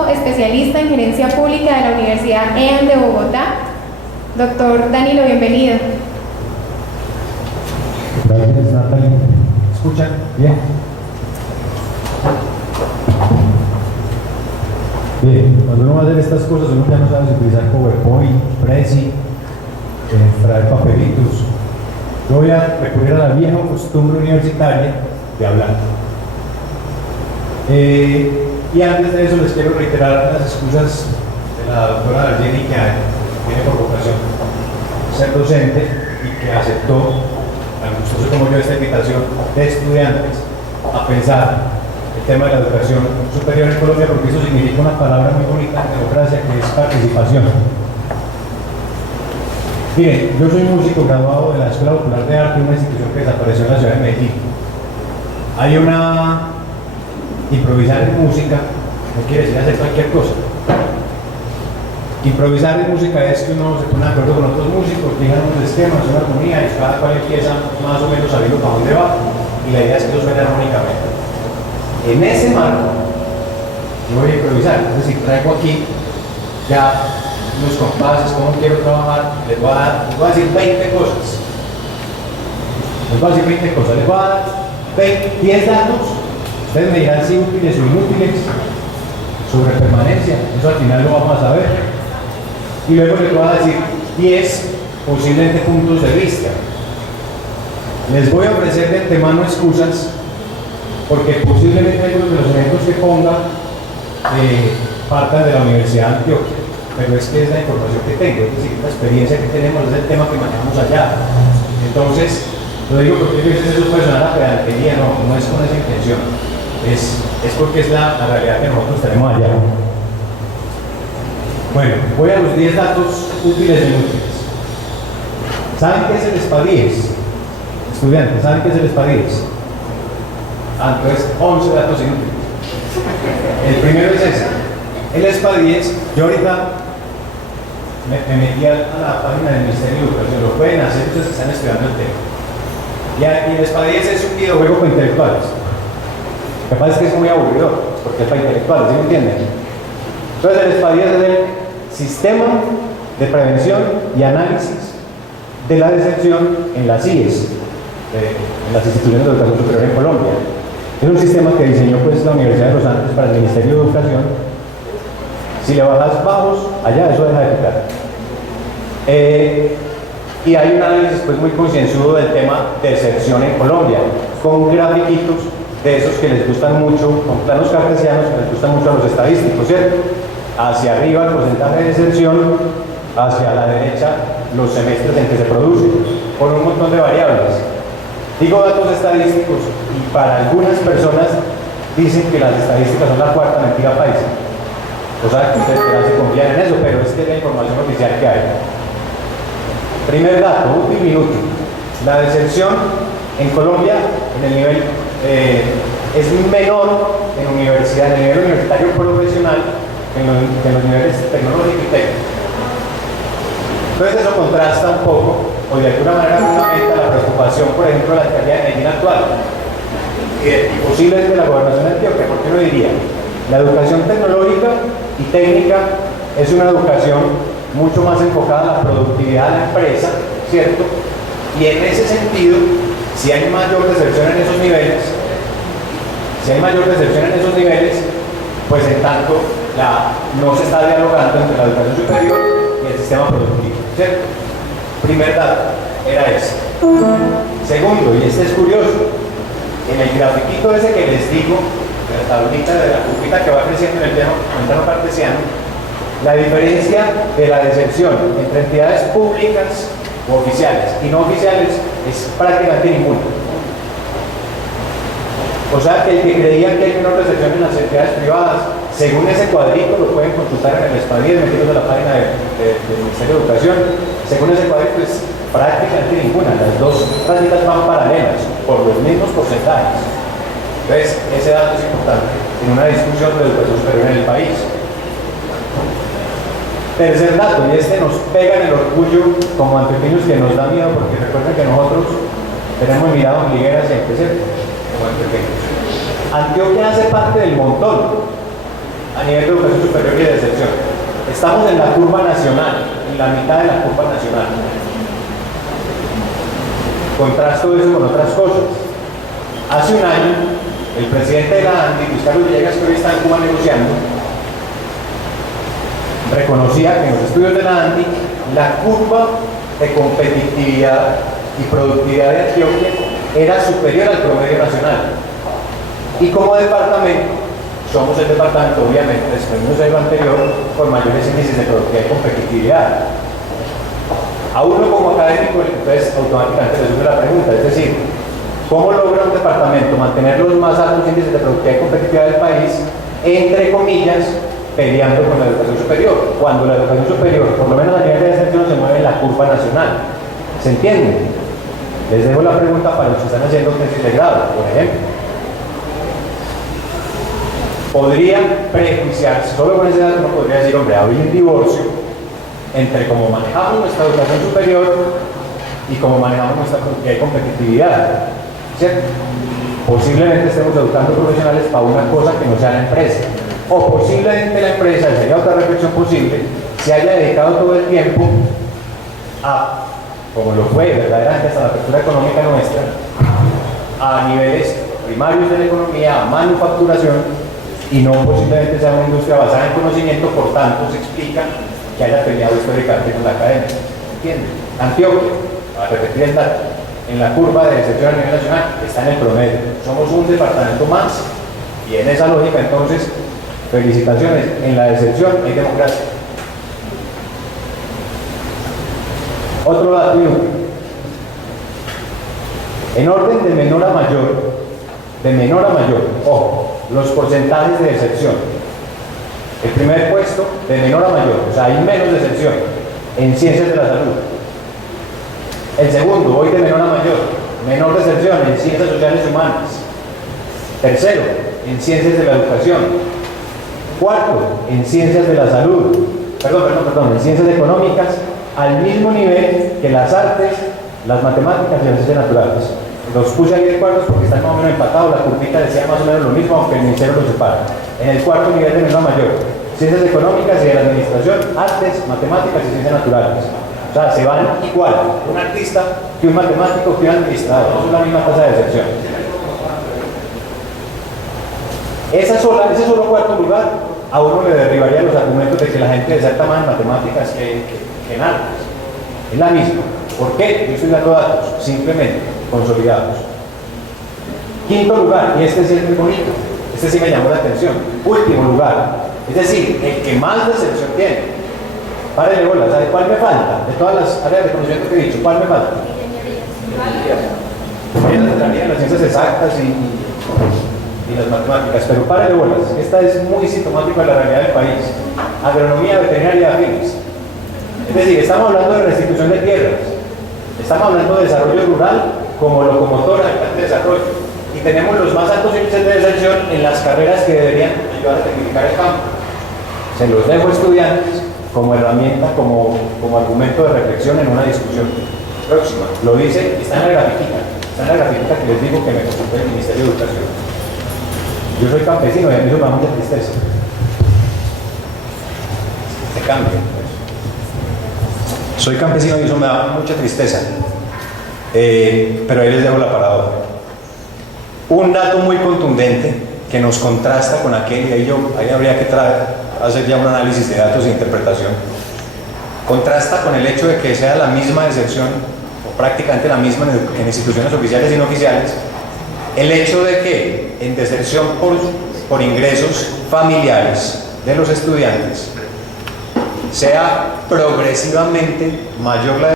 músico especialista en gerencia pública de la Universidad EAN de Bogotá. Doctor Danilo, bienvenido. Gracias, Natalia. ¿Escuchan? Bien. Bien, cuando uno va a hacer estas cosas, uno ya no sabe si utilizar PowerPoint, Prezi, traer papelitos. Yo voy a recurrir a la vieja costumbre universitaria de hablar. Y antes de eso les quiero reiterar las excusas de la doctora Jenny, que tiene por vocación ser docente y que aceptó, tan gustoso como yo, esta invitación de estudiantes a pensar el tema de la educación superior en Colombia, porque eso significa una palabra muy bonita en democracia, que es participación. Miren, yo soy músico graduado de la Escuela Popular de Arte, una institución que desapareció en la ciudad de Medellín. Hay una... Improvisar en música no quiere decir hacer cualquier cosa. Improvisar en música es que uno se pone de acuerdo con otros músicos, fijan unos esquemas, una armonía, y cada cual empieza más o menos sabiendo para dónde va, y la idea es que eso suene armónicamente. En ese marco, yo voy a improvisar, es decir, traigo aquí ya unos compases, cómo quiero trabajar, les voy a decir 20 cosas. Les voy a decir 20 cosas, les voy a dar 10 datos. Ustedes me dirán si útiles o inútiles sobre permanencia, eso al final lo vamos a saber. Y luego les voy a decir 10 posiblemente puntos de vista. Les voy a ofrecer de antemano excusas, porque posiblemente algunos de los ejemplos que ponga partan de la Universidad de Antioquia, pero es que es la información que tengo, es decir, la experiencia que tenemos, es el tema que manejamos allá. Entonces, lo digo porque a veces eso puede sonar a pedantería, no es con esa intención. Es porque es la realidad que nosotros tenemos allá. Bueno, voy a los 10 datos útiles e inútiles. ¿Saben qué es el SPA-10? Estudiantes, ¿saben qué es el SPA-10? Entonces, 11 datos inútiles. El primero es ese. El SPA-10, yo ahorita me metí a la página del Ministerio de Educación, lo pueden hacer ustedes que están estudiando el tema. Y el SPA-10 es un videojuego para intelectuales. Lo que pasa es que es muy aburrido, porque es para intelectuales, ¿sí me entienden? Entonces el SPA-10 es el Sistema de Prevención y Análisis de la Deserción en las IES, en las instituciones de educación superior en Colombia. Es un sistema que diseñó pues la Universidad de los Andes para el Ministerio de Educación. Si le bajas bajos, allá eso deja de quitar. Y hay un análisis pues muy concienzudo del tema de deserción en Colombia, con grafiquitos de esos que les gustan mucho, con planos cartesianos que les gustan mucho a los estadísticos, ¿cierto? Hacia arriba el porcentaje de deserción, hacia la derecha los semestres en que se produce, por un montón de variables. Digo datos estadísticos y para algunas personas dicen que las estadísticas son la cuarta mentira paisa. O sea, que ustedes se confían en eso, pero es que es la información oficial que hay. Primer dato, útil y inútil. La deserción en Colombia, en el nivel, es menor en universidad, en el nivel universitario profesional, que en los niveles tecnológicos y técnicos. Entonces eso contrasta un poco, o de alguna manera fundamenta la preocupación, por ejemplo, de la alcaldía de Medellín actual, y posiblemente la gobernación de Antioquia. ¿Por qué no diría? La educación tecnológica y técnica es una educación mucho más enfocada a la productividad de la empresa, ¿cierto? Y en ese sentido, si hay mayor deserción en esos niveles, pues en tanto no se está dialogando entre la educación superior y el sistema productivo, ¿cierto? Primer dato, era ese. Segundo, y este es curioso, en el grafiquito ese que les digo, de la tablita, de la curvita que va creciendo en el plano cartesiano, la diferencia de la deserción entre entidades públicas o oficiales y no oficiales es prácticamente ninguna. O sea que el que creía que hay menor deserción en las entidades privadas, según ese cuadrito, lo pueden consultar en el SPA-10, metidos en la página del Ministerio de Educación, según ese cuadrito es prácticamente ninguna, las dos prácticas van paralelas, por los mismos porcentajes. Entonces, ese dato es importante en una discusión de educación superior en el país. Tercer dato, y este nos pega en el orgullo como antioqueños, que nos da miedo, porque recuerden que nosotros tenemos mirado en ligueras siempre, ¿cierto? Como antioqueños. Antioquia hace parte del montón. a nivel de educación superior y de deserción. Estamos en la curva nacional, en la mitad de la curva nacional. Contrasto eso con otras cosas. Hace un año, el presidente de la ANDI, Luis Carlos Villegas, que hoy está en Cuba negociando, reconocía que en los estudios de la ANDI la curva de competitividad y productividad de Antioquia era superior al promedio nacional. Y como departamento, somos el departamento, obviamente, después de lo anterior, con mayores índices de productividad y competitividad. A uno como académico, entonces automáticamente le surge la pregunta, es decir, ¿cómo logra un departamento mantener los más altos índices de productividad y competitividad del país, entre comillas, peleando con la educación superior, cuando la educación superior, por lo menos a nivel de deserción, se mueve en la curva nacional? ¿Se entiende? Les dejo la pregunta para los que están haciendo tesis de grado, por ejemplo. Podría prejuiciarse, solo con ese dato uno podría decir, hombre, había un divorcio entre cómo manejamos nuestra educación superior y cómo manejamos nuestra productividad y competitividad, ¿cierto? Posiblemente estemos educando profesionales para una cosa que no sea la empresa, o posiblemente la empresa, sería otra reflexión posible, se haya dedicado todo el tiempo a, como lo fue verdaderamente hasta la apertura económica nuestra, a niveles primarios de la economía, a manufacturación, y no posiblemente sea una industria basada en conocimiento, por tanto se explica que haya peleado históricamente con la academia. ¿Entienden? Antioquia, a repetir el dato, en la curva de deserción a nivel nacional está en el promedio. Somos un departamento más, y en esa lógica entonces, felicitaciones, en la deserción hay democracia. Otro dato, en orden de menor a mayor, ojo, los porcentajes de deserción. El primer puesto, de menor a mayor, o sea, hay menos deserción en ciencias de la salud. El segundo, hoy de menor a mayor, menor deserción en ciencias sociales y humanas. Tercero, en ciencias de la educación. Cuarto, en ciencias de la salud. En ciencias económicas, al mismo nivel que las artes, las matemáticas y las ciencias naturales. Los puse ahí de cuartos porque están más o menos empatados, la curvita decía más o menos lo mismo, aunque el ministerio los separa. En el cuarto nivel de menor a mayor, ciencias económicas y de la administración, artes, matemáticas y ciencias naturales. O sea, se van igual, un artista que un matemático que un administrador, no es la misma tasa de deserción. Ese solo cuarto lugar a uno le derribaría los argumentos de que la gente deserta más en matemáticas que en artes. Es la misma. ¿Por qué? Yo estoy dando datos, simplemente consolidados. Quinto lugar, y este sí es muy bonito, este sí me llamó la atención. Último lugar, es decir, el que más deserción tiene. Párele bola, ¿sabe cuál me falta? De todas las áreas de conocimiento que he dicho, ¿cuál me falta? Las ciencias exactas y las matemáticas, pero párele bolas, esta es muy sintomática de la realidad del país. Agronomía, veterinaria y afines. Es decir, estamos hablando de restitución de tierras, estamos hablando de desarrollo rural como locomotora del plan de desarrollo, y tenemos los más altos índices de deserción en las carreras que deberían ayudar a tecnificar el campo. Se los dejo a estudiantes como herramienta, como argumento de reflexión en una discusión próxima. Lo dice, está en la grafiquita que les digo que me consultó el Ministerio de Educación. Yo soy campesino y a mí eso me da mucha tristeza. Se cambia. Soy campesino y eso me da mucha tristeza. Pero ahí les dejo la paradoja. Un dato muy contundente que nos contrasta con aquel, y ahí habría que hacer ya un análisis de datos e interpretación. Contrasta con el hecho de que sea la misma deserción, o prácticamente la misma en instituciones oficiales y no oficiales, el hecho de que en deserción por ingresos familiares de los estudiantes sea progresivamente mayor la